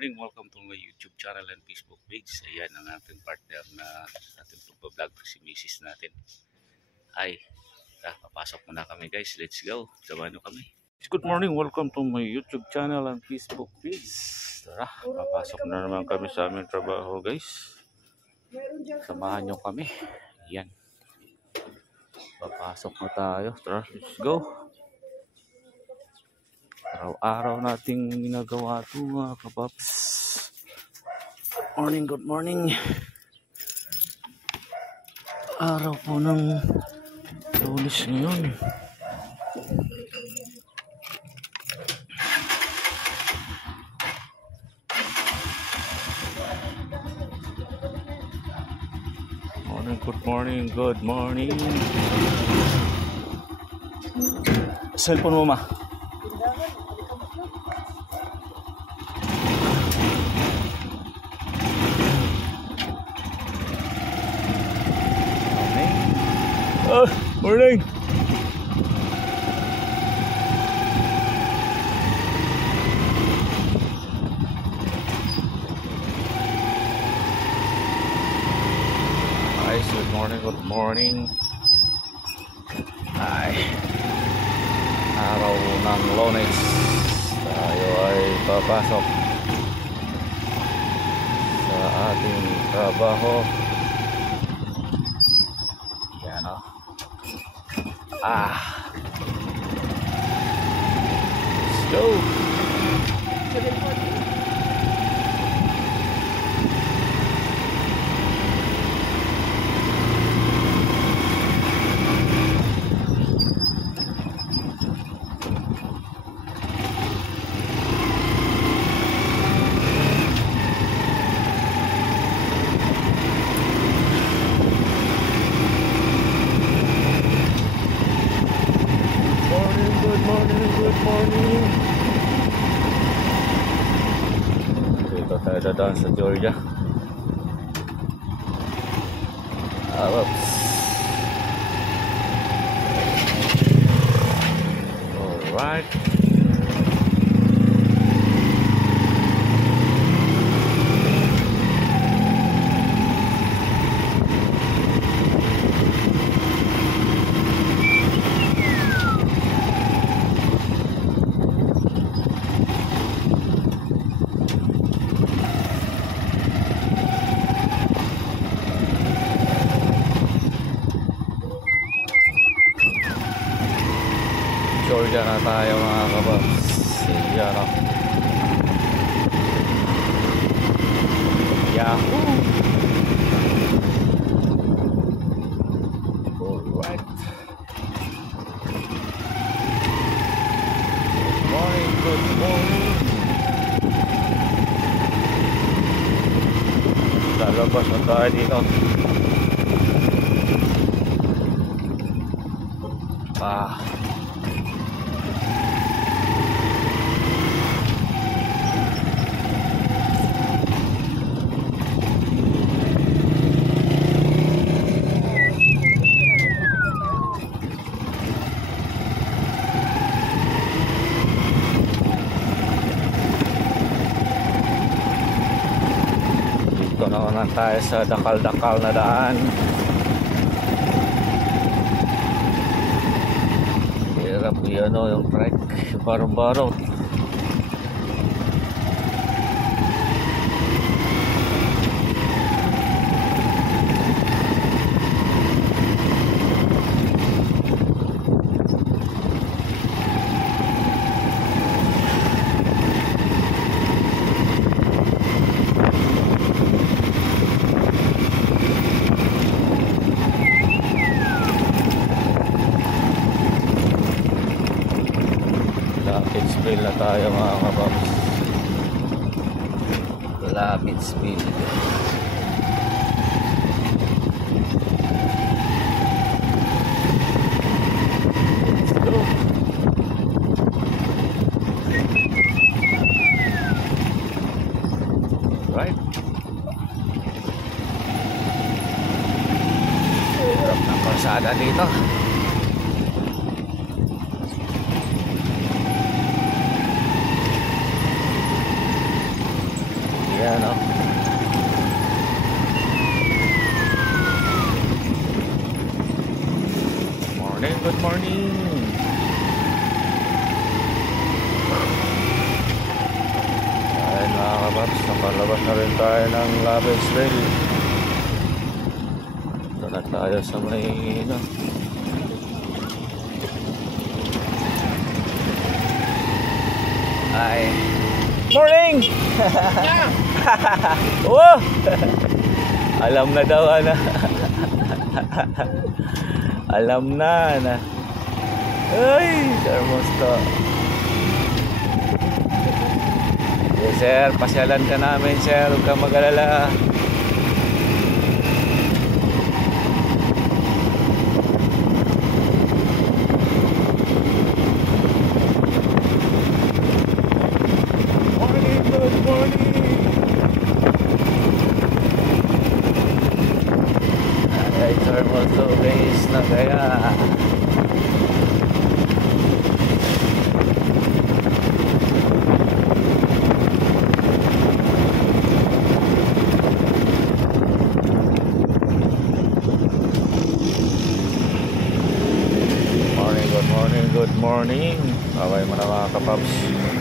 morning. Welcome to my YouTube channel and Facebook page. Ayan ang ating partner na ating pagbablog si Mrs. natin. Hi. Papasok muna kami guys. Let's go. Samahan nyo kami. Good morning. Welcome to my YouTube channel and Facebook page. Tara, papasok na naman kami sa aming trabaho guys. Samahan nyo kami. Ayan. Papasok na tayo. Tara, let's go. Araw-araw nating ginagawa ito mga kapaps. Good morning. Araw po ng Lunes ngayon. Good morning. Cellphone mo ma. Morning. Guys, good morning. Ay, araw ng Lunes. Tayo ay papasok sa ating trabaho. Yan o. Let's go. Good morning. Dito tayo dadaan sa Georgia. Oops. Alright. Georgia na tayo mga kababs. Yan o. Yahoo! Alright. Good morning. Lalabas na tayo dito. Dito naman tayo sa dakal-dakal na daan. Hirap yun o yung trek, barong-barong. Lapitsville na tayo mga kababs. Lapitsville. Let's go. Right. Hirap ng kalsada dito. Ayan o. Morning, good morning. Ayan mga kapaps, nakalabas na rin tayo ng Labensville. Ito na tayo sa may Ay. Morning! Oh! Alam na daw ana. Alam na. Ay, Sir Musto. Yes, sir, pasyalan ka namin, sir. Huwag kang mag-alala. Good morning. Ay, Sir Musto, base na kaya. Good morning. Bye-bye mga kapaps.